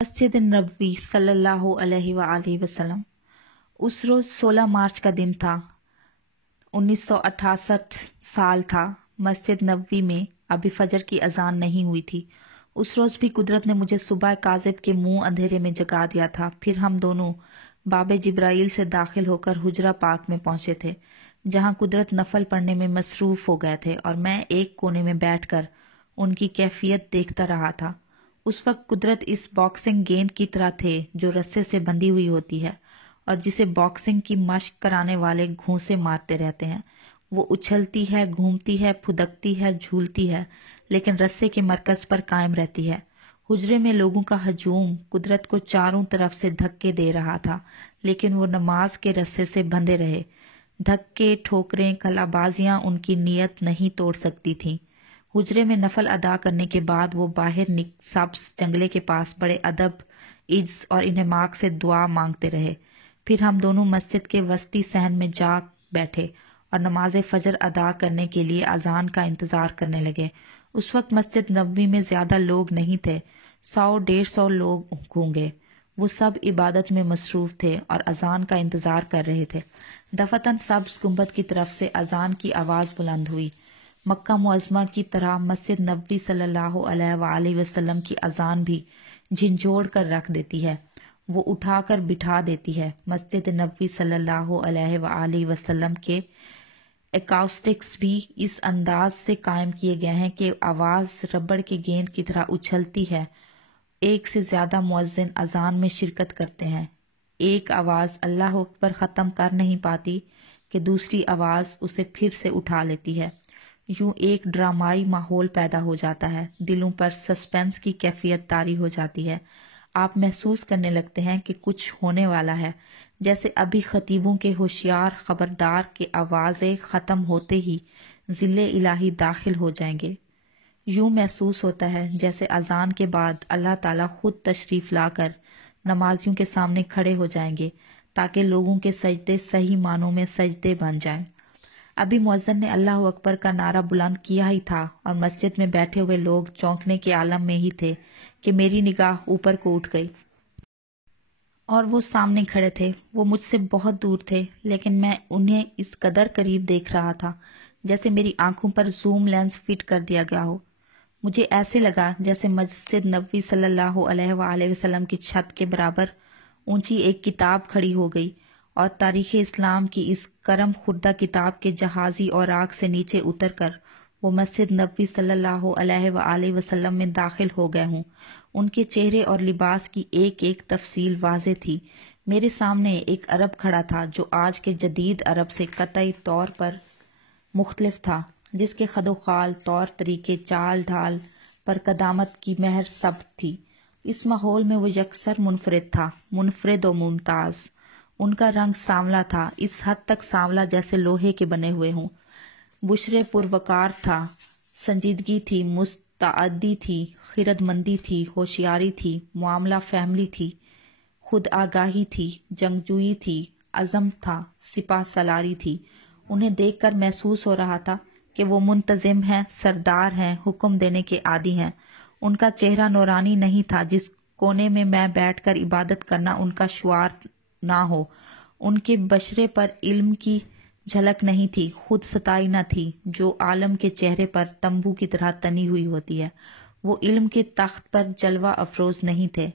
مسجد نبوی صلی اللہ علیہ وآلہ وسلم۔ اس روز 16 مارچ کا دن تھا۔ 1968 سال تھا۔ مسجد نبوی میں ابھی فجر کی اذان نہیں ہوئی تھی۔ اس روز بھی قدرت نے مجھے صبح کاذب کے منہ اندھیرے میں جگا دیا تھا۔ پھر ہم دونوں باب جبرائیل سے داخل ہو کر حجرہ پاک میں پہنچے تھے، جہاں قدرت نفل پڑھنے میں مصروف ہو گئے تھے اور میں ایک کونے میں بیٹھ کر ان کی کیفیت دیکھتا رہا تھا۔ اس وقت قدرت اس باکسنگ گیند کی طرح تھے جو رسے سے بندھی ہوئی ہوتی ہے اور جسے باکسنگ کی مشق کرانے والے گھونسے مارتے رہتے ہیں۔ وہ اچھلتی ہے، گھومتی ہے، پھدکتی ہے، جھولتی ہے، لیکن رسے کے مرکز پر قائم رہتی ہے۔ حجرے میں لوگوں کا ہجوم قدرت کو چاروں طرف سے دھکے دے رہا تھا، لیکن وہ نماز کے رسے سے بندھے رہے۔ دھکے، ٹھوکریں، کلا بازیاں ان کی نیت نہیں توڑ سکتی تھیں۔ حجرے میں نفل ادا کرنے کے بعد وہ باہر سبز جنگلے کے پاس بڑے ادب، عجز اور انہماک سے دعا مانگتے رہے۔ پھر ہم دونوں مسجد کے وسطی صحن میں جا بیٹھے اور نماز فجر ادا کرنے کے لیے اذان کا انتظار کرنے لگے۔ اس وقت مسجد نبوی میں زیادہ لوگ نہیں تھے، 100-150 لوگ ہوں گے۔ وہ سب عبادت میں مصروف تھے اور اذان کا انتظار کر رہے تھے۔ دفتن سبز گنبد کی طرف سے اذان کی آواز بلند ہوئی۔ مکہ معظمہ کی طرح مسجد نبوی صلی اللہ علیہ وآلہ وسلم کی اذان بھی جھنجھوڑ کر رکھ دیتی ہے، وہ اٹھا کر بٹھا دیتی ہے۔ مسجد نبوی صلی اللہ علیہ وآلہ وسلم کے ایکاؤسٹکس بھی اس انداز سے قائم کیے گئے ہیں کہ آواز ربڑ کے گیند کی طرح اچھلتی ہے۔ ایک سے زیادہ مؤذن اذان میں شرکت کرتے ہیں۔ ایک آواز اللہ اکبر ختم کر نہیں پاتی کہ دوسری آواز اسے پھر سے اٹھا لیتی ہے۔ یوں ایک ڈرامائی ماحول پیدا ہو جاتا ہے، دلوں پر سسپینس کی کیفیت طاری ہو جاتی ہے۔ آپ محسوس کرنے لگتے ہیں کہ کچھ ہونے والا ہے، جیسے ابھی خطیبوں کے ہوشیار خبردار کے آوازیں ختم ہوتے ہی ذل الہی داخل ہو جائیں گے۔ یوں محسوس ہوتا ہے جیسے اذان کے بعد اللہ تعالیٰ خود تشریف لا کر نمازیوں کے سامنے کھڑے ہو جائیں گے تاکہ لوگوں کے سجدے صحیح معنوں میں سجدے بن جائیں۔ ابھی مؤذن نے اللہ اکبر کا نعرہ بلند کیا ہی تھا اور مسجد میں بیٹھے ہوئے لوگ چونکنے کے عالم میں ہی تھے کہ میری نگاہ اوپر کو اٹھ گئی اور وہ سامنے کھڑے تھے۔ وہ مجھ سے بہت دور تھے، لیکن میں انہیں اس قدر قریب دیکھ رہا تھا جیسے میری آنکھوں پر زوم لینس فٹ کر دیا گیا ہو۔ مجھے ایسے لگا جیسے مسجد نبوی صلی اللہ علیہ وآلہ وسلم کی چھت کے برابر اونچی ایک کتاب کھڑی ہو گئی اور تاریخ اسلام کی اس کرم خوردہ کتاب کے جہازی اوراق سے نیچے اتر کر وہ مسجد نبوی صلی اللہ علیہ وآلہ وسلم میں داخل ہو گئے ہوں۔ ان کے چہرے اور لباس کی ایک ایک تفصیل واضح تھی۔ میرے سامنے ایک عرب کھڑا تھا جو آج کے جدید عرب سے قطعی طور پر مختلف تھا، جس کے خد و خال، طور طریقے، چال ڈھال پر قدامت کی مہر ثبت تھی۔ اس ماحول میں وہ یکسر منفرد تھا، منفرد و ممتاز۔ ان کا رنگ سانولا تھا، اس حد تک سانولا جیسے لوہے کے بنے ہوئے ہوں۔ بشرے پروقار تھا، سنجیدگی تھی، مستعدی تھی، خرد مندی تھی، ہوشیاری تھی، معاملہ فہمی تھی، خود آگاہی تھی، جنگجوئی تھی، عزم تھا، سپہ سالاری تھی۔ انہیں دیکھ کر محسوس ہو رہا تھا کہ وہ منتظم ہیں، سردار ہیں، حکم دینے کے عادی ہیں۔ ان کا چہرہ نورانی نہیں تھا، جس کونے میں بیٹھ کر عبادت کرنا ان کا شعار نہ ہو۔ ان کے بشرے پر علم کی جھلک نہیں تھی، خود ستائی نہ تھی جو عالم کے چہرے پر تمبو کی طرح تنی ہوئی ہوتی ہے۔ وہ علم کے تخت پر جلوہ افروز نہیں تھے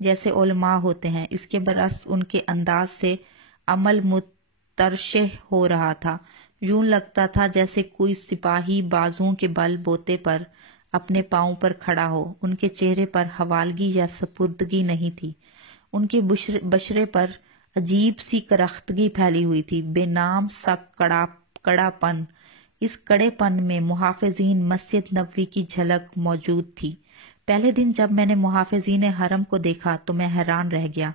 جیسے علماء ہوتے ہیں، اس کے برعکس ان کے انداز سے عمل مترشح ہو رہا تھا۔ یوں لگتا تھا جیسے کوئی سپاہی بازوؤں کے بل بوتے پر اپنے پاؤں پر کھڑا ہو۔ ان کے چہرے پر حوالگی یا سپردگی نہیں تھی، ان کے بشرے پر عجیب سی کرختگی پھیلی ہوئی تھی، بے نام سا کڑا پن۔ اس کڑے پن میں محافظین مسجد نبوی کی جھلک موجود تھی۔ پہلے دن جب میں نے محافظین حرم کو دیکھا تو میں حیران رہ گیا۔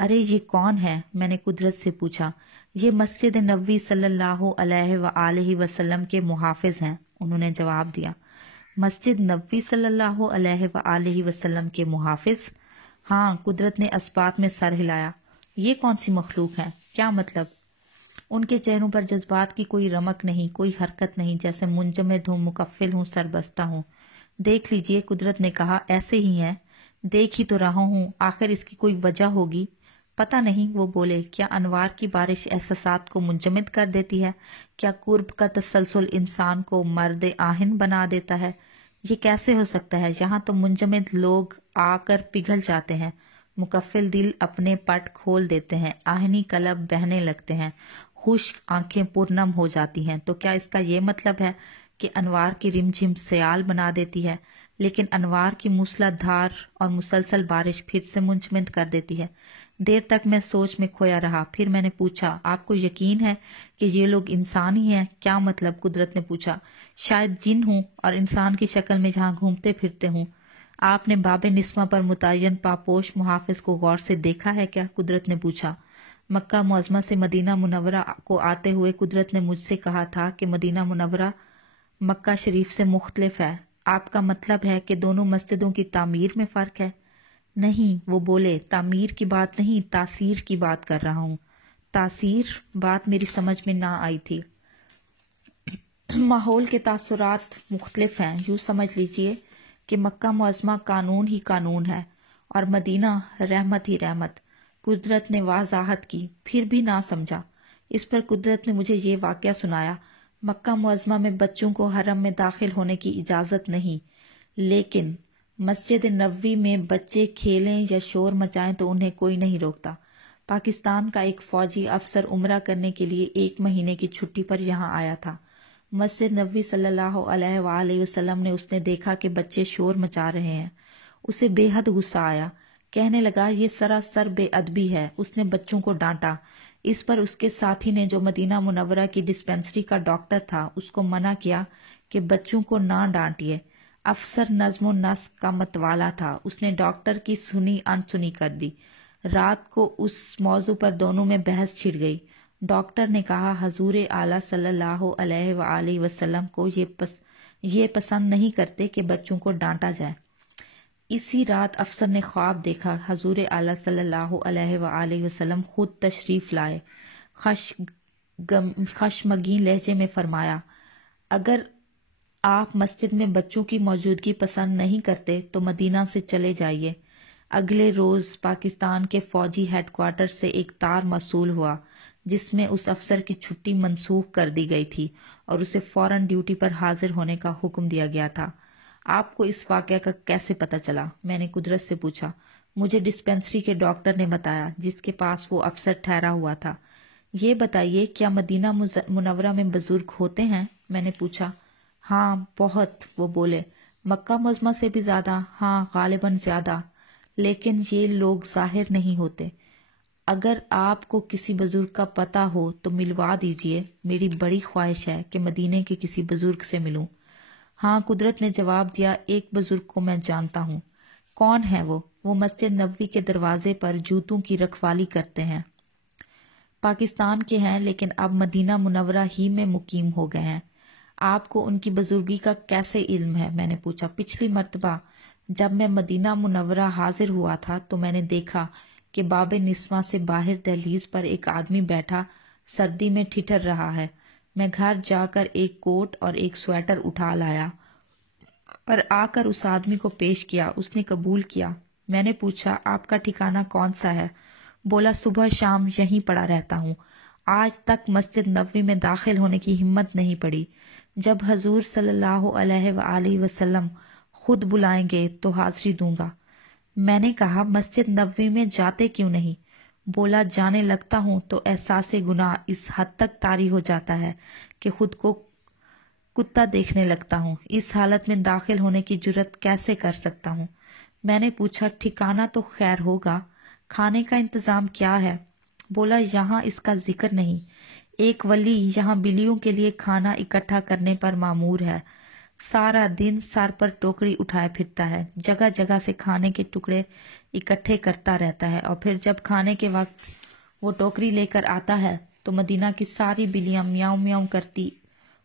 ارے یہ کون ہے؟ میں نے قدرت سے پوچھا۔ یہ مسجد نبوی صلی اللہ علیہ وآلہ وسلم کے محافظ ہیں، انہوں نے جواب دیا۔ مسجد نبوی صلی اللہ علیہ وآلہ وسلم کے محافظ؟ ہاں، قدرت نے اثبات میں سر ہلایا۔ یہ کون سی مخلوق ہے؟ کیا مطلب؟ ان کے چہروں پر جذبات کی کوئی رمق نہیں، کوئی حرکت نہیں، جیسے منجمد ہوں، مکفل ہوں، سربستہ ہوں۔ دیکھ لیجئے، قدرت نے کہا، ایسے ہی ہیں دیکھ ہی تو رہا ہوں، آخر اس کی کوئی وجہ ہوگی۔ پتہ نہیں، وہ بولے، کیا انوار کی بارش احساسات کو منجمد کر دیتی ہے؟ کیا قرب کا تسلسل انسان کو مرد آہن بنا دیتا ہے؟ یہ کیسے ہو سکتا ہے؟ یہاں تو منجمد لوگ آ کر پگھل جاتے ہیں، مکفل دل اپنے پٹ کھول دیتے ہیں، آہنی قلب بہنے لگتے ہیں، خشک آنکھیں پرنم ہو جاتی ہیں۔ تو کیا اس کا یہ مطلب ہے کہ انوار کی رم جھم سیال بنا دیتی ہے، لیکن انوار کی موسلا دھار اور مسلسل بارش پھر سے منجمد کر دیتی ہے؟ دیر تک میں سوچ میں کھویا رہا، پھر میں نے پوچھا، آپ کو یقین ہے کہ یہ لوگ انسان ہی ہیں؟ کیا مطلب؟ قدرت نے پوچھا۔ شاید جن ہوں اور انسان کی شکل میں جہاں گھومتے پھرتے ہوں۔ آپ نے باب نسواں پر متعین پاپوش محافظ کو غور سے دیکھا ہے کیا؟ قدرت نے پوچھا۔ مکہ معظمہ سے مدینہ منورہ کو آتے ہوئے قدرت نے مجھ سے کہا تھا کہ مدینہ منورہ مکہ شریف سے مختلف ہے۔ آپ کا مطلب ہے کہ دونوں مسجدوں کی تعمیر میں فرق ہے؟ نہیں، وہ بولے، تعمیر کی بات نہیں، تاثیر کی بات کر رہا ہوں۔ تاثیر؟ بات میری سمجھ میں نہ آئی تھی۔ ماحول کے تاثرات مختلف ہیں۔ یوں سمجھ لیجئے کہ مکہ معظمہ قانون ہی قانون ہے اور مدینہ رحمت ہی رحمت۔ قدرت نے وضاحت کی، پھر بھی نہ سمجھا۔ اس پر قدرت نے مجھے یہ واقعہ سنایا، مکہ معظمہ میں بچوں کو حرم میں داخل ہونے کی اجازت نہیں، لیکن مسجد نبوی میں بچے کھیلیں یا شور مچائیں تو انہیں کوئی نہیں روکتا۔ پاکستان کا ایک فوجی افسر عمرہ کرنے کے لیے 1 مہینے کی چھٹی پر یہاں آیا تھا۔ مسجد نبوی صلی اللہ علیہ وآلہ وسلم نے اس نے دیکھا کہ بچے شور مچا رہے ہیں، اسے بے حد غصہ آیا، کہنے لگا یہ سراسر بے ادبی ہے۔ اس نے بچوں کو ڈانٹا۔ اس پر اس کے ساتھی نے، جو مدینہ منورہ کی ڈسپنسری کا ڈاکٹر تھا، اس کو منع کیا کہ بچوں کو نہ ڈانٹیے۔ افسر نظم و نسق کا متوالا تھا، اس نے ڈاکٹر کی سنی انسنی کر دی۔ رات کو اس موضوع پر دونوں میں بحث چھڑ گئی۔ ڈاکٹر نے کہا حضور اعلیٰ صلی اللہ علیہ وآلہ وسلم کو یہ پسند نہیں کرتے کہ بچوں کو ڈانٹا جائے۔ اسی رات افسر نے خواب دیکھا، حضور اعلیٰ صلی اللہ علیہ وآلہ وسلم خود تشریف لائے۔ خشمگین لہجے میں فرمایا، اگر آپ مسجد میں بچوں کی موجودگی پسند نہیں کرتے تو مدینہ سے چلے جائیے۔ اگلے روز پاکستان کے فوجی ہیڈ کوارٹر سے ایک تار موصول ہوا جس میں اس افسر کی چھٹی منسوخ کر دی گئی تھی اور اسے فوراً ڈیوٹی پر حاضر ہونے کا حکم دیا گیا تھا۔ آپ کو اس واقعہ کا کیسے پتہ چلا؟ میں نے قدرت سے پوچھا۔ مجھے ڈسپنسری کے ڈاکٹر نے بتایا جس کے پاس وہ افسر ٹھہرا ہوا تھا۔ یہ بتائیے، کیا مدینہ منورہ میں بزرگ ہوتے ہیں؟ میں نے پوچھا۔ ہاں بہت، وہ بولے، مکہ معظمہ سے بھی زیادہ، ہاں غالباً زیادہ، لیکن یہ لوگ ظاہر نہیں ہوتے۔ اگر آپ کو کسی بزرگ کا پتہ ہو تو ملوا دیجئے، میری بڑی خواہش ہے کہ مدینے کے کسی بزرگ سے ملوں۔ ہاں، قدرت نے جواب دیا، ایک بزرگ کو میں جانتا ہوں۔ کون ہے وہ؟ وہ مسجد نبوی کے دروازے پر جوتوں کی رکھوالی کرتے ہیں۔ پاکستان کے ہیں لیکن اب مدینہ منورہ ہی میں مقیم ہو گئے ہیں۔ آپ کو ان کی بزرگی کا کیسے علم ہے؟ میں نے پوچھا۔ پچھلی مرتبہ جب میں مدینہ منورہ حاضر ہوا تھا تو میں نے دیکھا کہ باب نسواں سے باہر دہلیز پر ایک آدمی بیٹھا سردی میں ٹھٹر رہا ہے۔ میں گھر جا کر ایک کوٹ اور ایک سویٹر اٹھا لایا اور آ کر اس آدمی کو پیش کیا۔ اس نے قبول کیا۔ میں نے پوچھا، آپ کا ٹھکانہ کون سا ہے؟ بولا، صبح شام یہیں پڑا رہتا ہوں، آج تک مسجد نبوی میں داخل ہونے کی ہمت نہیں پڑی۔ جب حضور صلی اللہ علیہ وآلہ وسلم خود بلائیں گے تو حاضری دوں گا۔ میں نے کہا، مسجد نبوی میں جاتے کیوں نہیں؟ بولا، جانے لگتا ہوں تو احساس گناہ اس حد تک طاری ہو جاتا ہے کہ خود کو کتا دیکھنے لگتا ہوں۔ اس حالت میں داخل ہونے کی جرت کیسے کر سکتا ہوں؟ میں نے پوچھا، ٹھکانہ تو خیر ہوگا، کھانے کا انتظام کیا ہے؟ بولا، یہاں اس کا ذکر نہیں۔ ایک ولی یہاں بلیوں کے لیے کھانا اکٹھا کرنے پر مامور ہے، سارا دن سر پر ٹوکری اٹھائے پھرتا ہے، جگہ جگہ سے کھانے کے ٹکڑے اکٹھے کرتا رہتا ہے، اور پھر جب کھانے کے وقت وہ ٹوکری لے کر آتا ہے تو مدینہ کی ساری بلیاں میاؤں میاؤں کرتی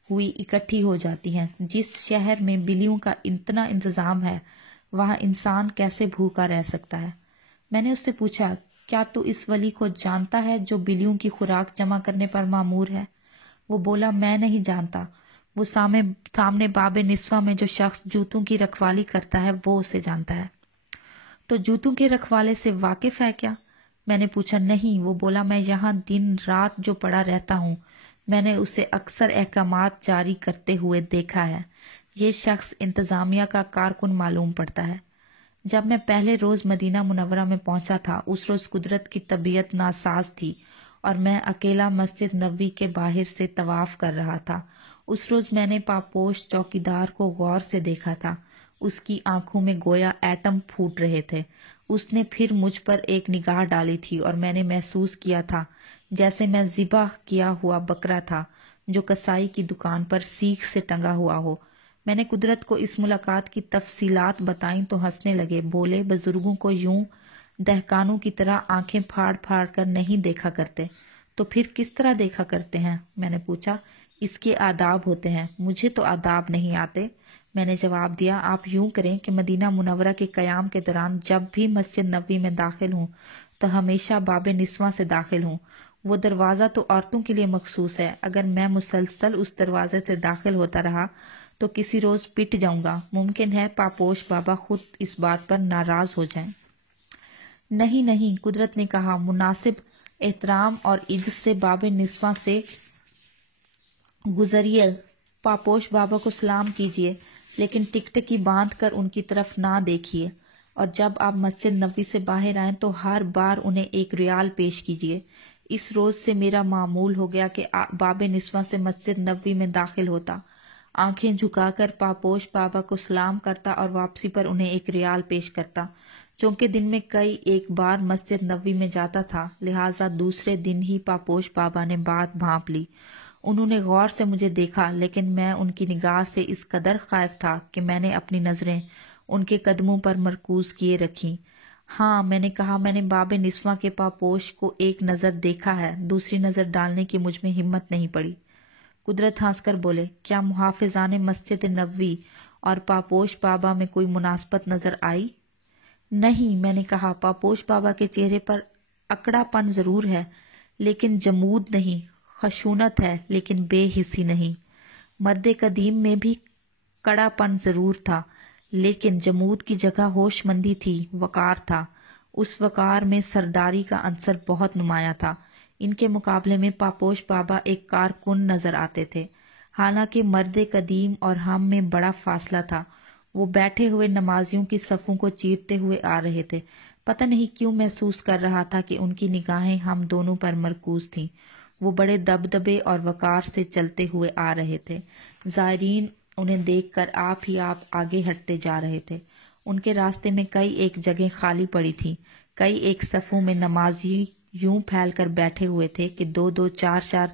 ہوئی اکٹھی ہو جاتی ہیں۔ جس شہر میں بلیوں کا اتنا انتظام ہے وہاں انسان کیسے بھوکا رہ سکتا ہے؟ میں نے اس سے پوچھا، کیا تو اس ولی کو جانتا ہے جو بلیوں کی خوراک جمع کرنے پر مامور ہے؟ وہ بولا، میں نہیں جانتا، وہ سامنے باب نسواں میں جو شخص جوتوں کی رکھوالی کرتا ہے وہ اسے جانتا ہے۔ تو جوتوں کے رکھوالے سے واقف ہے کیا؟ میں نے پوچھا۔ نہیں، وہ بولا، میں یہاں دن رات جو پڑا رہتا ہوں، میں نے اسے اکثر احکامات جاری کرتے ہوئے دیکھا ہے۔ یہ شخص انتظامیہ کا کارکن معلوم پڑتا ہے۔ جب میں پہلے روز مدینہ منورہ میں پہنچا تھا، اس روز قدرت کی طبیعت ناساز تھی اور میں اکیلا مسجد نبوی کے باہر سے طواف کر رہا تھا۔ اس روز میں نے پاپوش چوکیدار کو غور سے دیکھا تھا۔ اس کی آنکھوں میں گویا ایٹم پھوٹ رہے تھے۔ اس نے پھر مجھ پر ایک نگاہ ڈالی تھی اور میں نے محسوس کیا تھا جیسے میں ذبح کیا ہوا بکرا تھا جو کسائی کی دکان پر سیخ سے ٹنگا ہوا ہو۔ میں نے قدرت کو اس ملاقات کی تفصیلات بتائیں تو ہنسنے لگے۔ بولے، بزرگوں کو یوں دہقانوں کی طرح آنکھیں پھاڑ پھاڑ کر نہیں دیکھا کرتے، تو پھر کس طرح دیکھا کرتے ہیں؟ میں نے پوچھا۔ اس کے آداب ہوتے ہیں، مجھے تو آداب نہیں آتے۔ میں نے جواب دیا، آپ یوں کریں کہ مدینہ منورہ کے قیام کے دوران جب بھی مسجد نبوی میں داخل ہوں تو ہمیشہ باب نسواں سے داخل ہوں۔ وہ دروازہ تو عورتوں کے لیے مخصوص ہے۔ اگر میں مسلسل اس دروازے سے داخل ہوتا رہا تو کسی روز پٹ جاؤں گا۔ ممکن ہے پاپوش بابا خود اس بات پر ناراض ہو جائیں۔ نہیں نہیں، قدرت نے کہا، مناسب احترام اور عزت سے باب نسواں سے گزریے، پاپوش بابا کو سلام کیجیے، لیکن ٹکٹکی باندھ کر ان کی طرف نہ دیکھیے، اور جب آپ مسجد نبوی سے باہر آئیں تو ہر بار انہیں 1 ریال پیش کیجیے۔ اس روز سے میرا معمول ہو گیا کہ باب نسواں سے مسجد نبوی میں داخل ہوتا، آنکھیں جھکا کر پاپوش بابا کو سلام کرتا اور واپسی پر انہیں 1 ریال پیش کرتا۔ چونکہ دن میں کئی ایک بار مسجد نبوی میں جاتا تھا، لہٰذا دوسرے دن ہی پاپوش بابا نے بات بھانپ لی۔ انہوں نے غور سے مجھے دیکھا، لیکن میں ان کی نگاہ سے اس قدر خائف تھا کہ میں نے اپنی نظریں ان کے قدموں پر مرکوز کیے رکھیں۔ ہاں، میں نے کہا، میں نے باب نسواں کے پاپوش کو ایک نظر دیکھا ہے، دوسری نظر ڈالنے کی مجھ میں ہمت نہیں پڑی۔ قدرت ہنس کر بولے، کیا محافظان مسجد نبوی اور پاپوش بابا میں کوئی مناسبت نظر آئی؟ نہیں، میں نے کہا، پاپوش بابا کے چہرے پر اکڑا پن ضرور ہے لیکن جمود نہیں، خشونت ہے لیکن بے حسی نہیں۔ مرد قدیم میں بھی کڑا پن ضرور تھا لیکن جمود کی جگہ ہوش مندی تھی، وقار تھا۔ اس وقار میں سرداری کا عنصر بہت نمایاں تھا۔ ان کے مقابلے میں پاپوش بابا ایک کارکن نظر آتے تھے۔ حالانکہ مرد قدیم اور ہم میں بڑا فاصلہ تھا۔ وہ بیٹھے ہوئے نمازیوں کی صفوں کو چیرتے ہوئے آ رہے تھے۔ پتہ نہیں کیوں محسوس کر رہا تھا کہ ان کی نگاہیں ہم دونوں پر مرکوز تھیں۔ وہ بڑے دبدبے اور وقار سے چلتے ہوئے آ رہے تھے۔ زائرین انہیں دیکھ کر آپ ہی آپ آگے ہٹتے جا رہے تھے۔ ان کے راستے میں کئی ایک جگہیں خالی پڑی تھیں۔ کئی ایک صفوں میں نمازی یوں پھیل کر بیٹھے ہوئے تھے کہ 2-2 4-4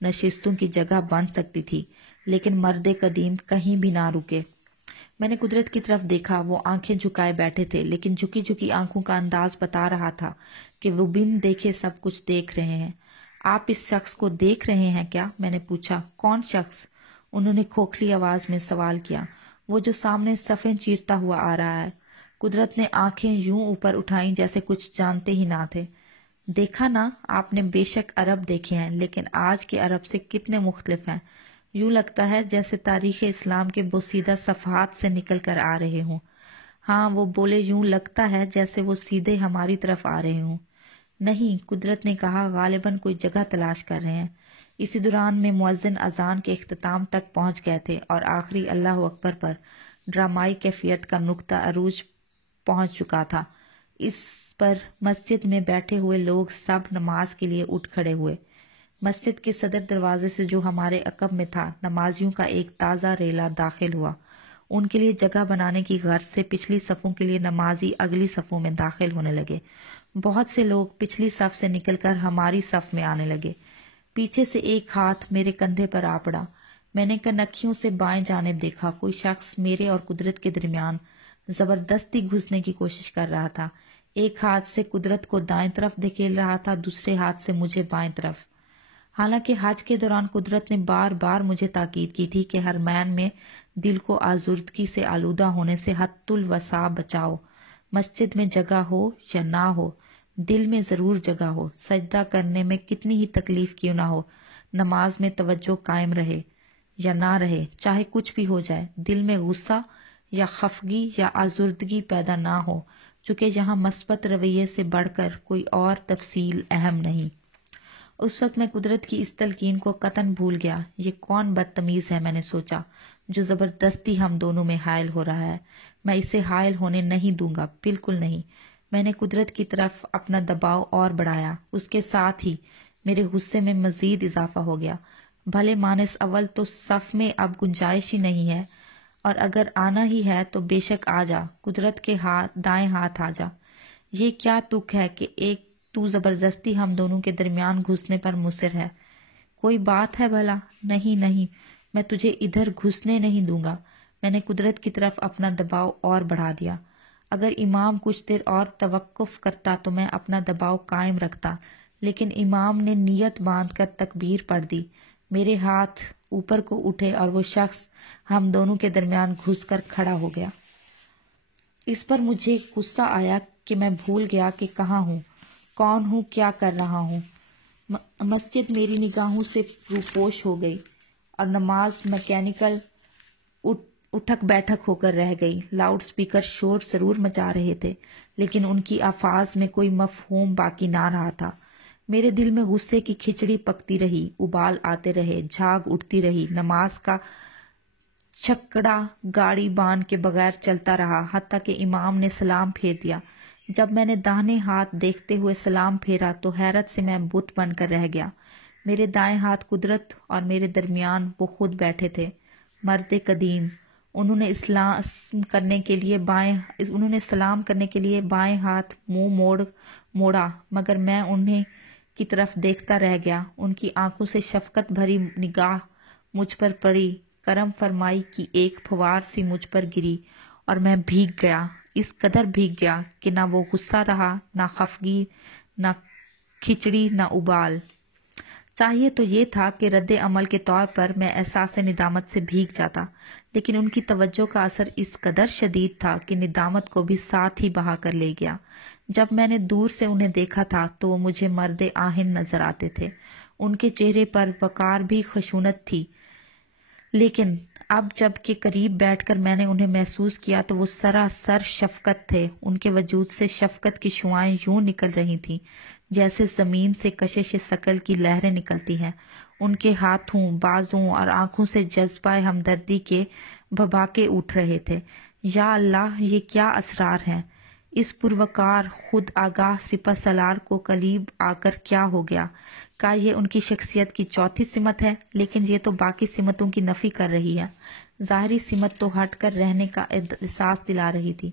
نشستوں کی جگہ بن سکتی تھی، لیکن مرد قدیم کہیں بھی نہ رکے۔ میں نے قدرت کی طرف دیکھا، وہ آنکھیں جھکائے بیٹھے تھے، لیکن جھکی جھکی آنکھوں کا انداز بتا رہا تھا کہ وہ بن دیکھے سب کچھ دیکھ رہے ہیں۔ آپ اس شخص کو دیکھ رہے ہیں کیا؟ میں نے پوچھا۔ کون شخص؟ انہوں نے کھوکھلی آواز میں سوال کیا۔ وہ جو سامنے صفیں چیرتا ہوا آ رہا ہے۔ قدرت نے آنکھیں یوں اوپر اٹھائیں جیسے کچھ جانتے ہی نہ تھے۔ دیکھا نا، آپ نے بے شک عرب دیکھے ہیں، لیکن آج کے عرب سے کتنے مختلف ہیں۔ یوں لگتا ہے جیسے تاریخ اسلام کے بوسیدہ صفحات سے نکل کر آ رہے ہوں۔ ہاں، وہ بولے، یوں لگتا ہے جیسے وہ سیدھے ہماری طرف آ رہے ہوں۔ نہیں، قدرت نے کہا، غالباً کوئی جگہ تلاش کر رہے ہیں۔ اسی دوران میں مؤذن اذان کے اختتام تک پہنچ گئے تھے اور آخری اللہ اکبر پر ڈرامائی کیفیت کا نقطہ عروج پہنچ چکا تھا۔ اس پر مسجد میں بیٹھے ہوئے لوگ سب نماز کے لیے اٹھ کھڑے ہوئے۔ مسجد کے صدر دروازے سے جو ہمارے عقب میں تھا، نمازیوں کا ایک تازہ ریلا داخل ہوا۔ ان کے لیے جگہ بنانے کی غرض سے پچھلی صفوں کے لیے نمازی اگلی صفوں میں داخل ہونے لگے۔ بہت سے لوگ پچھلی صف سے نکل کر ہماری صف میں آنے لگے۔ پیچھے سے ایک ہاتھ میرے کندھے پر آ پڑا۔ میں نے کنکھیوں سے بائیں جانب دیکھا۔ کوئی شخص میرے اور قدرت کے درمیان زبردستی گھسنے کی کوشش کر رہا تھا۔ ایک ہاتھ سے قدرت کو دائیں طرف دھکیل رہا تھا، دوسرے ہاتھ سے مجھے بائیں طرف۔ حالانکہ حج کے دوران قدرت نے بار بار مجھے تاکید کی تھی کہ حرمین میں دل کو آزردگی سے آلودہ ہونے سے حد الوسع بچاؤ۔ مسجد میں جگہ ہو یا نہ ہو، دل میں ضرور جگہ ہو۔ سجدہ کرنے میں کتنی ہی تکلیف کیوں نہ ہو، نماز میں توجہ قائم رہے یا نہ رہے، چاہے کچھ بھی ہو جائے، دل میں غصہ یا خفگی یا آزردگی پیدا نہ ہو، چونکہ یہاں مثبت رویے سے بڑھ کر کوئی اور تفصیل اہم نہیں۔ اس وقت میں قدرت کی اس تلقین کو قطعاً بھول گیا۔ یہ کون بدتمیز ہے، میں نے سوچا، جو زبردستی ہم دونوں میں حائل ہو رہا ہے۔ میں اسے حائل ہونے نہیں دوں گا، بالکل نہیں۔ میں نے قدرت کی طرف اپنا دباؤ اور بڑھایا۔ اس کے ساتھ ہی میرے غصے میں مزید اضافہ ہو گیا۔ بھلے مانس اول تو صف میں اب گنجائش ہی نہیں ہے، اور اگر آنا ہی ہے تو بے شک آ جا، قدرت کے دائیں ہاتھ آ جا۔ یہ کیا تک ہے کہ ایک تو زبردستی ہم دونوں کے درمیان گھسنے پر مصر ہے؟ کوئی بات ہے بھلا؟ نہیں نہیں، میں تجھے ادھر گھسنے نہیں دوں گا۔ میں نے قدرت کی طرف اپنا دباؤ اور بڑھا دیا۔ اگر امام کچھ دیر اور توقف کرتا تو میں اپنا دباؤ قائم رکھتا، لیکن امام نے نیت باندھ کر تکبیر پڑھ دی۔ میرے ہاتھ اوپر کو اٹھے اور وہ شخص ہم دونوں کے درمیان گھس کر کھڑا ہو گیا۔ اس پر مجھے غصہ آیا کہ میں بھول گیا کہ کہاں ہوں، کون ہوں، کیا کر رہا ہوں۔ مسجد میری نگاہوں سے روپوش ہو گئی اور نماز میکینیکل اٹھک بیٹھک ہو کر رہ گئی۔ لاؤڈ سپیکر شور ضرور مچا رہے تھے، لیکن ان کی الفاظ میں کوئی مفہوم باقی نہ رہا تھا۔ میرے دل میں غصے کی کھچڑی پکتی رہی، ابال آتے رہے، جھاگ اٹھتی رہی۔ نماز کا چھکڑا گاڑی بان کے بغیر چلتا رہا، حتیٰ کہ امام نے سلام پھیر دیا۔ جب میں نے داہنے ہاتھ دیکھتے ہوئے سلام پھیرا تو حیرت سے میں بت بن کر رہ گیا۔ میرے دائیں ہاتھ قدرت اور میرے درمیان وہ خود بیٹھے تھے، مرد قدیم۔ انہوں نے سلام کرنے کے لیے بائیں ہاتھ منہ موڑا، مگر میں انہیں کی طرف دیکھتا رہ گیا۔ ان کی آنکھوں سے شفقت بھری نگاہ مجھ پر پڑی، کرم فرمائی کی ایک پھوار سی مجھ پر گری، اور میں بھیگ گیا، اس قدر بھیگ گیا کہ نہ وہ غصہ رہا، نہ خفگی، نہ کھچڑی، نہ ابال۔ چاہیے تو یہ تھا کہ رد عمل کے طور پر میں احساس ندامت سے بھیگ جاتا، لیکن ان کی توجہ کا اثر اس قدر شدید تھا کہ ندامت کو بھی ساتھ ہی بہا کر لے گیا۔ جب میں نے دور سے انہیں دیکھا تھا تو وہ مجھے مرد آہن نظر آتے تھے۔ ان کے چہرے پر وقار بھی خشونت تھی، لیکن اب جب کہ قریب بیٹھ کر میں نے انہیں محسوس کیا تو وہ سراسر شفقت تھے۔ ان کے وجود سے شفقت کی شعاعیں یوں نکل رہی تھیں جیسے زمین سے کشش ثقل کی لہریں نکلتی ہیں۔ ان کے ہاتھوں، بازوں اور آنکھوں سے جذبہ ہمدردی کے بھباکے اٹھ رہے تھے۔ یا اللہ، یہ کیا اسرار ہیں! اس پروقار خود آگاہ سپہ سالار کو قریب آ کر کیا ہو گیا؟ کا یہ ان کی شخصیت کی چوتھی سمت ہے؟ لیکن یہ تو باقی سمتوں کی نفی کر رہی ہے۔ ظاہری سمت تو ہٹ کر رہنے کا احساس دلا رہی تھی،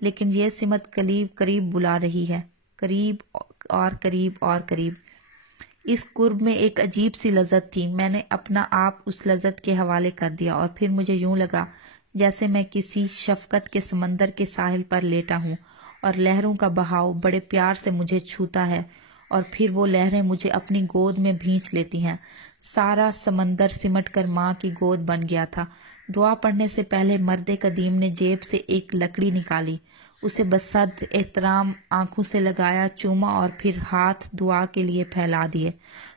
لیکن یہ سمت قریب قریب بلا رہی ہے، قریب اور قریب اور قریب۔ اس قرب میں ایک عجیب سی لذت تھی۔ میں نے اپنا آپ اس لذت کے حوالے کر دیا، اور پھر مجھے یوں لگا جیسے میں کسی شفقت کے سمندر کے ساحل پر لیٹا ہوں، اور لہروں کا بہاؤ بڑے پیار سے مجھے چھوتا ہے، اور پھر وہ لہریں مجھے اپنی گود میں بھینچ لیتی ہیں۔ سارا سمندر سمٹ کر ماں کی گود بن گیا تھا۔ دعا پڑھنے سے پہلے مرد قدیم نے جیب سے ایک لکڑی نکالی، اسے بصد احترام آنکھوں سے لگایا، چوما، اور پھر ہاتھ دعا کے لیے پھیلا دیے۔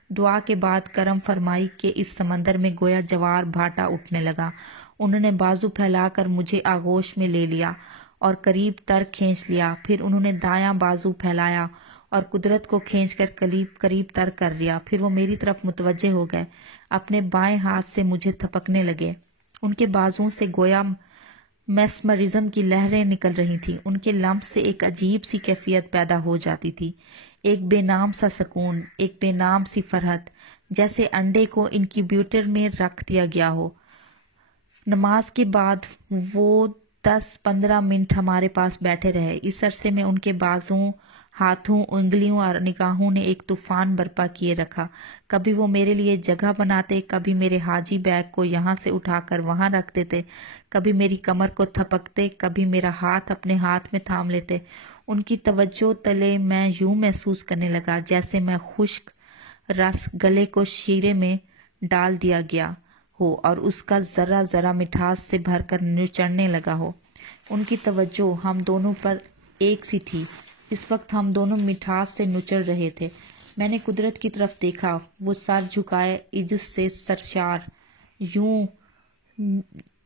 دعا کے بعد کرم فرمائی کہ اس سمندر میں گویا جوار بھاٹا اٹھنے لگا۔ انہوں نے بازو پھیلا کر مجھے آغوش میں لے لیا اور قریب تر کھینچ لیا۔ پھر انہوں نے دایاں بازو پھیلایا اور قدرت کو کھینچ کر قریب تر کر دیا۔ پھر وہ میری طرف متوجہ ہو گئے، اپنے بائیں ہاتھ سے مجھے تھپکنے لگے۔ ان کے بازوؤں سے گویا میسمرزم کی لہریں نکل رہی تھیں۔ ان کے لمس سے ایک عجیب سی کیفیت پیدا ہو جاتی تھی، ایک بے نام سا سکون، ایک بے نام سی فرحت، جیسے انڈے کو انکیوبیٹر میں رکھ دیا گیا ہو۔ نماز کے بعد وہ 10-15 منٹ ہمارے پاس بیٹھے رہے۔ اس عرصے میں ان کے بازوؤں، ہاتھوں، انگلیوں اور نگاہوں نے ایک طوفان برپا کیے رکھا۔ کبھی وہ میرے لیے جگہ بناتے، کبھی میرے حاجی بیگ کو یہاں سے اٹھا کر وہاں رکھ دیتے، کبھی میری کمر کو تھپکتے، کبھی میرا ہاتھ اپنے ہاتھ میں تھام لیتے۔ ان کی توجہ تلے میں یوں محسوس کرنے لگا جیسے میں خشک رس گلے کو شیرے میں ڈال دیا گیا ہو اور اس کا ذرہ ذرہ مٹھاس سے بھر کر نچڑنے لگا ہو۔ ان کی توجہ ہم دونوں پر ایک سی تھی۔ اس وقت ہم دونوں مٹھاس سے نچڑ رہے تھے۔ میں نے قدرت کی طرف دیکھا، وہ سر جھکائے عجز سے سرشار، یوں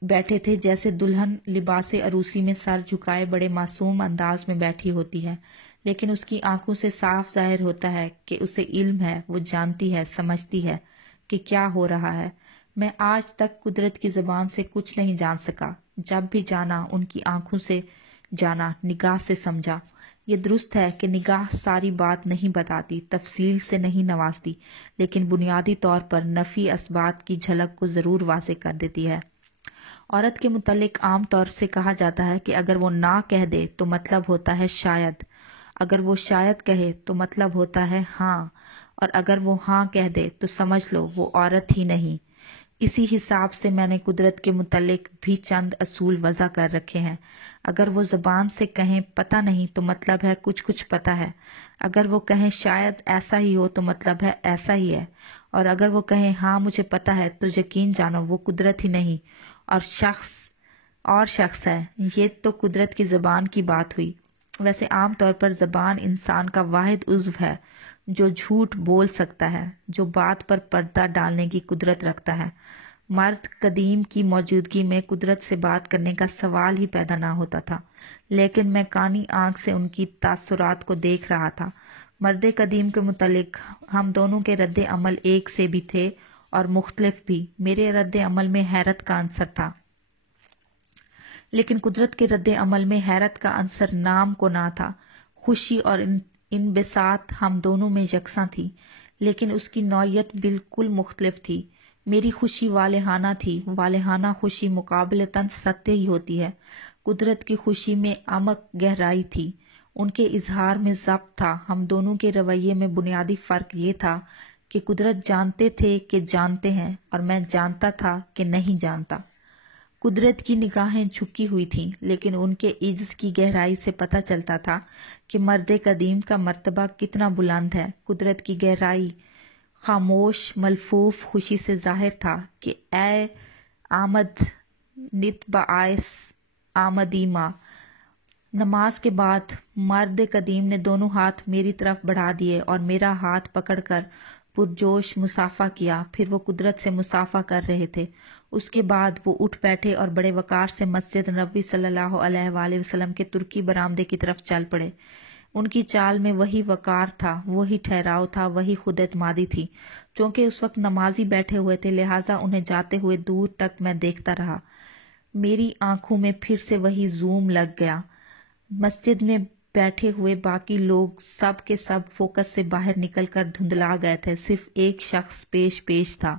بیٹھے تھے جیسے دلہن لباس عروسی میں سر جھکائے بڑے معصوم انداز میں بیٹھی ہوتی ہے، لیکن اس کی آنکھوں سے صاف ظاہر ہوتا ہے کہ اسے علم ہے، وہ جانتی ہے، سمجھتی ہے کہ کیا ہو رہا ہے۔ میں آج تک قدرت کی زبان سے کچھ نہیں جان سکا، جب بھی جانا ان کی آنکھوں سے جانا، نگاہ سے سمجھا۔ یہ درست ہے کہ نگاہ ساری بات نہیں بتاتی، تفصیل سے نہیں نوازتی، لیکن بنیادی طور پر نفی اسبات کی جھلک کو ضرور واضح کر دیتی ہے۔ عورت کے متعلق عام طور سے کہا جاتا ہے کہ اگر وہ نہ کہہ دے تو مطلب ہوتا ہے شاید، اگر وہ شاید کہے تو مطلب ہوتا ہے ہاں، اور اگر وہ ہاں کہہ دے تو سمجھ لو وہ عورت ہی نہیں۔ اسی حساب سے میں نے قدرت کے متعلق بھی چند اصول وضع کر رکھے ہیں۔ اگر وہ زبان سے کہیں پتہ نہیں تو مطلب ہے کچھ کچھ پتہ ہے، اگر وہ کہیں شاید ایسا ہی ہو تو مطلب ہے ایسا ہی ہے، اور اگر وہ کہیں ہاں مجھے پتہ ہے تو یقین جانو وہ قدرت ہی نہیں اور شخص ہے۔ یہ تو قدرت کی زبان کی بات ہوئی۔ ویسے عام طور پر زبان انسان کا واحد عضو ہے جو جھوٹ بول سکتا ہے، جو بات پر پردہ ڈالنے کی قدرت رکھتا ہے۔ مرد قدیم کی موجودگی میں قدرت سے بات کرنے کا سوال ہی پیدا نہ ہوتا تھا، لیکن میں کانی آنکھ سے ان کی تاثرات کو دیکھ رہا تھا۔ مرد قدیم کے متعلق ہم دونوں کے رد عمل ایک سے بھی تھے اور مختلف بھی۔ میرے رد عمل میں حیرت کا عنصر تھا، لیکن قدرت کے رد عمل میں حیرت کا عنصر نام کو نہ تھا۔ خوشی اور انبساط ہم دونوں میں یکساں تھی، لیکن اس کی نوعیت بالکل مختلف تھی۔ میری خوشی والہانہ تھی، والہانہ خوشی مقابلتاً سطحی ہی ہوتی ہے۔ قدرت کی خوشی میں عمق گہرائی تھی، ان کے اظہار میں ضبط تھا۔ ہم دونوں کے رویے میں بنیادی فرق یہ تھا کہ قدرت جانتے تھے کہ جانتے ہیں، اور میں جانتا تھا کہ نہیں جانتا۔ قدرت کی نگاہیں جھکی ہوئی تھیں، لیکن ان کے عجز کی گہرائی سے پتہ چلتا تھا کہ مرد قدیم کا مرتبہ کتنا بلند ہے۔ قدرت کی گہرائی خاموش ملفوف خوشی سے ظاہر تھا کہ اے آمد نت باعث آمدی ماں۔ نماز کے بعد مرد قدیم نے دونوں ہاتھ میری طرف بڑھا دیے اور میرا ہاتھ پکڑ کر پرجوش مصافحہ کیا۔ پھر وہ قدرت سے مصافحہ کر رہے تھے۔ اس کے بعد وہ اٹھ بیٹھے اور بڑے وقار سے مسجد نبوی صلی اللہ علیہ وآلہ وسلم کے ترکی برآمدے کی طرف چل پڑے۔ ان کی چال میں وہی وقار تھا، وہی ٹھہراؤ تھا، وہی خود اعتمادی تھی۔ چونکہ اس وقت نمازی بیٹھے ہوئے تھے، لہٰذا انہیں جاتے ہوئے دور تک میں دیکھتا رہا۔ میری آنکھوں میں پھر سے وہی زوم لگ گیا۔ مسجد میں بیٹھے ہوئے باقی لوگ سب کے سب فوکس سے باہر نکل کر دھندلا گئے تھے، صرف ایک شخص پیش تھا۔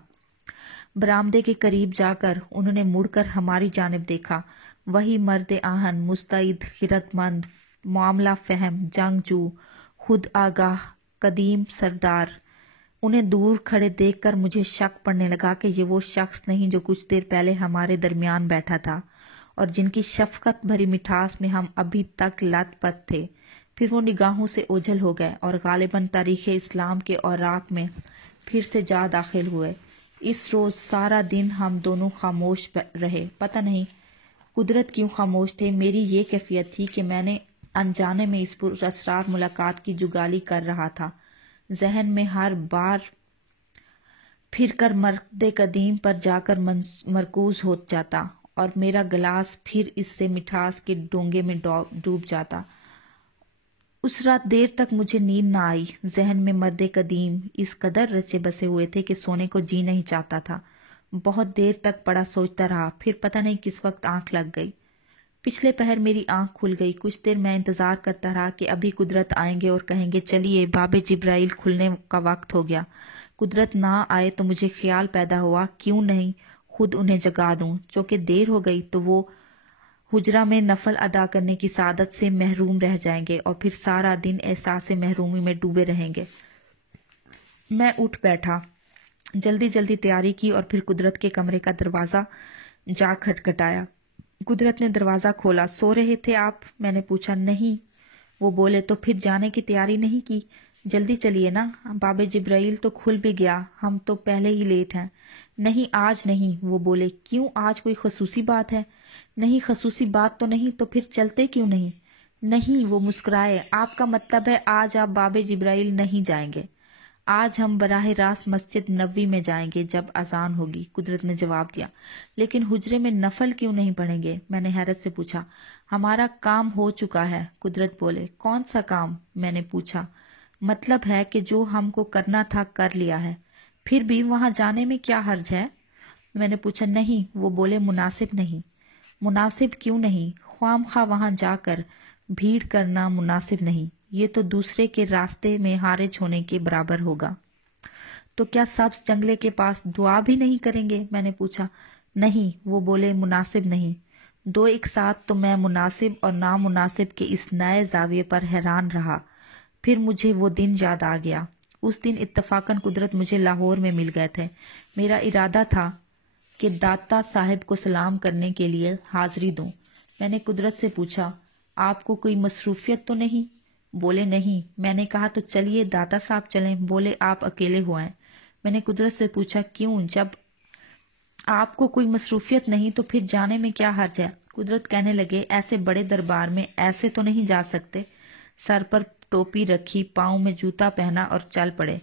برآمدے کے قریب جا کر انہوں نے مڑ کر ہماری جانب دیکھا۔ وہی مرد آہن، مستعد، خیرت مند، معاملہ فہم، جنگجو، خود آگاہ، قدیم سردار۔ انہیں دور کھڑے دیکھ کر مجھے شک پڑنے لگا کہ یہ وہ شخص نہیں جو کچھ دیر پہلے ہمارے درمیان بیٹھا تھا اور جن کی شفقت بھری مٹھاس میں ہم ابھی تک لت پت تھے۔ پھر وہ نگاہوں سے اوجھل ہو گئے اور غالباً تاریخ اسلام کے اوراق میں پھر سے جا داخل ہوئے۔ اس روز سارا دن ہم دونوں خاموش رہے۔ پتہ نہیں قدرت کیوں خاموش تھے۔ میری یہ کیفیت تھی کہ میں نے انجانے میں اس پراسرار ملاقات کی جگالی کر رہا تھا۔ ذہن میں ہر بار پھر کر مرد قدیم پر جا کر مرکوز ہو جاتا اور میرا گلاس پھر اس سے مٹھاس کے ڈونگے میں ڈوب جاتا۔ اس رات دیر تک مجھے نیند نہ آئی۔ ذہن میں مرد قدیم اس قدر رچے بسے ہوئے تھے کہ سونے کو جی نہیں چاہتا تھا۔ بہت دیر تک پڑا سوچتا رہا، پھر پتہ نہیں کس وقت آنکھ لگ گئی۔ پچھلے پہر میری آنکھ کھل گئی۔ کچھ دیر میں انتظار کرتا رہا کہ ابھی قدرت آئیں گے اور کہیں گے چلیے باب جبرائیل کھلنے کا وقت ہو گیا۔ قدرت نہ آئے تو مجھے خیال پیدا ہوا کیوں نہیں خود انہیں جگا دوں۔ چونکہ دیر ہو گئی تو وہ حجرہ میں نفل ادا کرنے کی سعادت سے محروم رہ جائیں گے اور پھر سارا دن احساس محرومی میں ڈوبے رہیں گے۔ میں اٹھ بیٹھا، جلدی تیاری کی اور پھر قدرت کے کمرے کا دروازہ جا کھٹکھٹایا۔ قدرت نے دروازہ کھولا۔ سو رہے تھے آپ؟ میں نے پوچھا۔ نہیں، وہ بولے۔ تو پھر جانے کی تیاری نہیں کی؟ جلدی چلیے نا، باب جبرائیل تو کھل بھی گیا، ہم تو پہلے ہی لیٹ ہیں۔ نہیں آج نہیں، وہ بولے۔ کیوں، آج کوئی خصوصی بات ہے؟ نہیں خصوصی بات تو نہیں، تو پھر چلتے کیوں نہیں؟ نہیں، وہ مسکرائے۔ آپ کا مطلب ہے آج آپ باب جبرائیل نہیں جائیں گے؟ آج ہم براہ راست مسجد نبوی میں جائیں گے جب اذان ہوگی، قدرت نے جواب دیا۔ لیکن حجرے میں نفل کیوں نہیں پڑھیں گے؟ میں نے حیرت سے پوچھا۔ ہمارا کام ہو چکا ہے، قدرت بولے۔ کون سا کام؟ میں نے پوچھا۔ مطلب ہے کہ جو ہم کو کرنا تھا کر لیا ہے، پھر بھی وہاں جانے میں کیا حرج ہے؟ میں نے پوچھا۔ نہیں، وہ بولے، مناسب نہیں۔ مناسب کیوں نہیں؟ خواہ مخواہ وہاں جا کر بھیڑ کرنا مناسب نہیں، یہ تو دوسرے کے راستے میں حارج ہونے کے برابر ہوگا۔ تو کیا سبز جنگلے کے پاس دعا بھی نہیں کریں گے؟ میں نے پوچھا۔ نہیں، وہ بولے، مناسب نہیں۔ دو ایک ساتھ تو میں مناسب اور نامناسب کے اس نئے زاویے پر حیران رہا۔ پھر مجھے وہ دن یاد آ گیا۔ اس دن اتفاقاً قدرت مجھے لاہور میں مل گئے تھے۔ میرا ارادہ تھا کہ داتا صاحب کو سلام کرنے کے لیے حاضری دوں۔ میں نے قدرت سے پوچھا، آپ کو کوئی مصروفیت تو نہیں؟ بولے، نہیں۔ میں نے کہا، تو چلیے داتا صاحب چلیں۔ بولے، آپ اکیلے ہو آئیں۔ میں نے قدرت سے پوچھا، کیوں؟ جب آپ کو کوئی مصروفیت نہیں تو پھر جانے میں کیا حرج ہے؟ قدرت کہنے لگے، ایسے بڑے دربار میں ایسے تو نہیں جا سکتے۔ سر پر ٹوپی رکھی، پاؤں میں جوتا پہنا اور چل پڑے۔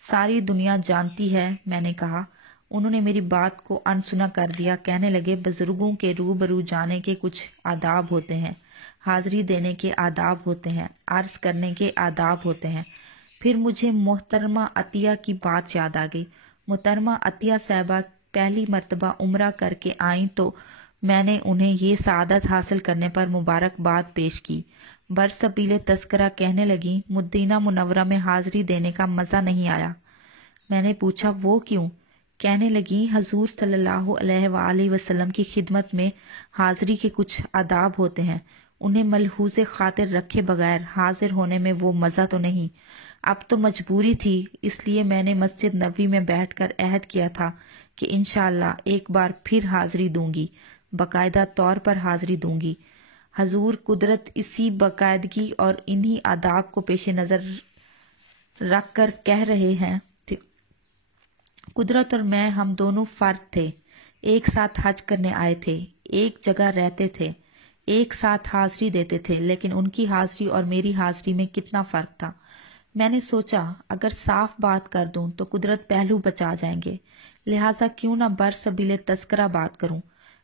ساری دنیا جانتی ہے، میں نے کہا۔ انہوں نے میری بات کو انسنا کر دیا۔ کہنے لگے، بزرگوں کے روبرو جانے کے کچھ آداب ہوتے ہیں، حاضری دینے کے آداب ہوتے ہیں، عرض کرنے کے آداب ہوتے ہیں۔ پھر مجھے محترمہ عطیہ کی بات یاد آ گئی۔ محترمہ عطیہ صاحبہ پہلی مرتبہ عمرہ کر کے آئیں تو میں نے انہیں یہ سعادت حاصل کرنے پر مبارکباد پیش کی۔ برسبیل تذکرہ کہنے لگی، مدینہ منورہ میں حاضری دینے کا مزہ نہیں آیا۔ میں نے پوچھا، وہ کیوں؟ کہنے لگی، حضور صلی اللہ علیہ وآلہ وسلم کی خدمت میں حاضری کے کچھ آداب ہوتے ہیں، انہیں ملحوظ خاطر رکھے بغیر حاضر ہونے میں وہ مزہ تو نہیں۔ اب تو مجبوری تھی، اس لیے میں نے مسجد نبوی میں بیٹھ کر عہد کیا تھا کہ انشاءاللہ ایک بار پھر حاضری دوں گی، باقاعدہ طور پر حاضری دوں گی۔ حضور قدرت اسی باقاعدگی اور انہی آداب کو پیش نظر رکھ کر کہہ رہے ہیں۔ قدرت اور میں، ہم دونوں فرد تھے، ایک ساتھ حج کرنے آئے تھے، ایک جگہ رہتے تھے، ایک ساتھ حاضری دیتے تھے، لیکن ان کی حاضری اور میری حاضری میں کتنا فرق تھا۔ میں نے سوچا، اگر صاف بات کر دوں تو قدرت پہلو بچا جائیں گے، لہٰذا کیوں نہ برسبیل تذکرہ بات کروں۔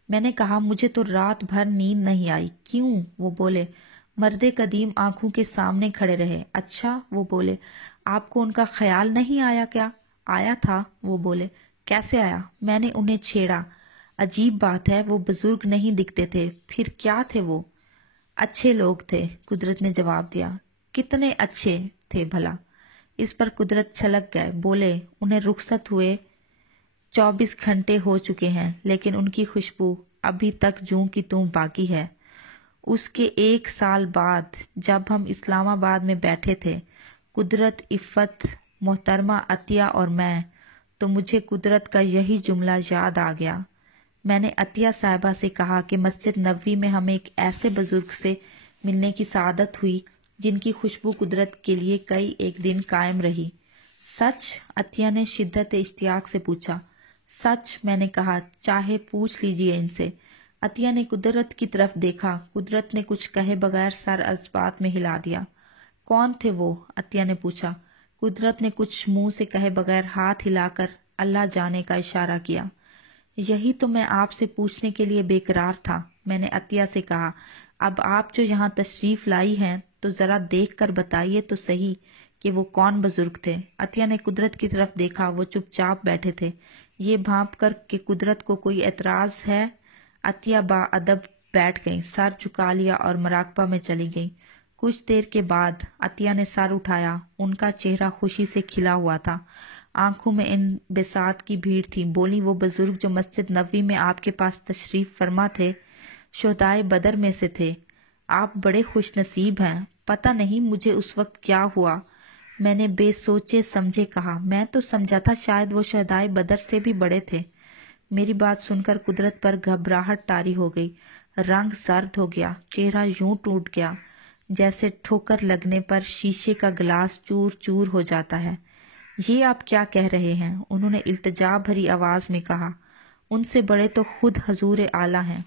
میں نے کہا، مجھے تو رات بھر نیند نہیں آئی۔ کیوں؟ وہ بولے۔ مرد قدیم آنکھوں کے سامنے کھڑے رہے۔ اچھا، وہ بولے، آپ کو ان کا خیال نہیں آیا کیا؟ آیا تھا، وہ بولے۔ کیسے آیا؟ میں نے انہیں چھیڑا۔ عجیب بات ہے، وہ بزرگ نہیں دکھتے تھے، پھر کیا تھے وہ؟ اچھے لوگ تھے، قدرت نے جواب دیا۔ کتنے اچھے تھے بھلا؟ اس پر قدرت چھلک گئے، بولے، انہیں رخصت ہوئے 24 گھنٹے ہو چکے ہیں، لیکن ان کی خوشبو ابھی تک جوں کی توں باقی ہے۔ اس کے 1 سال بعد جب ہم اسلام آباد میں بیٹھے تھے، قدرت، عفت، محترمہ عطیہ اور میں، تو مجھے قدرت کا یہی جملہ یاد آ گیا۔ میں نے عطیہ صاحبہ سے کہا کہ مسجد نبوی میں ہمیں ایک ایسے بزرگ سے ملنے کی سعادت ہوئی جن کی خوشبو قدرت کے لیے کئی ایک دن قائم رہی۔ سچ؟ عطیہ نے شدت اشتیاق سے پوچھا۔ سچ، میں نے کہا، چاہے پوچھ لیجئے ان سے۔ عطیہ نے قدرت کی طرف دیکھا۔ قدرت نے کچھ کہے بغیر سر اس بات میں ہلا دیا۔ کون تھے وہ؟ عطیہ نے پوچھا۔ قدرت نے کچھ منہ سے کہے بغیر ہاتھ ہلا کر اللہ جانے کا اشارہ کیا۔ یہی تو میں آپ سے پوچھنے کے لیے بے قرار تھا۔ میں نے عطیہ سے کہا، اب آپ جو یہاں تشریف لائی ہیں تو ذرا دیکھ کر بتائیے تو صحیح کہ وہ کون بزرگ تھے۔ عطیہ نے قدرت کی طرف دیکھا، وہ چپ چاپ بیٹھے تھے۔ یہ بھانپ کر کہ قدرت کو کوئی اعتراض ہے، عطیہ با ادب بیٹھ گئیں، سر جھکا لیا اور مراقبہ میں چلی گئیں۔ کچھ دیر کے بعد عطیہ نے سر اٹھایا، ان کا چہرہ خوشی سے کھلا ہوا تھا، آنکھوں میں انبساط کی بھیڑ تھی۔ بولی، وہ بزرگ جو مسجد نبوی میں آپ کے پاس تشریف فرما تھے، شہدائے بدر میں سے تھے۔ آپ بڑے خوش نصیب ہیں۔ پتہ نہیں مجھے اس وقت کیا ہوا، میں نے بے سوچے سمجھے کہا، میں تو سمجھا تھا شاید وہ شہدائے بدر سے بھی بڑے تھے۔ میری بات سن کر قدرت پر گھبراہٹ طاری ہو گئی، رنگ زرد ہو گیا، چہرہ یوں ٹوٹ گیا جیسے ٹھوکر لگنے پر شیشے کا گلاس چور چور ہو جاتا ہے۔ یہ آپ کیا کہہ رہے ہیں؟ انہوں نے التجا بھری آواز میں کہا۔ ان سے بڑے تو خود حضور اعلیٰ ہیں۔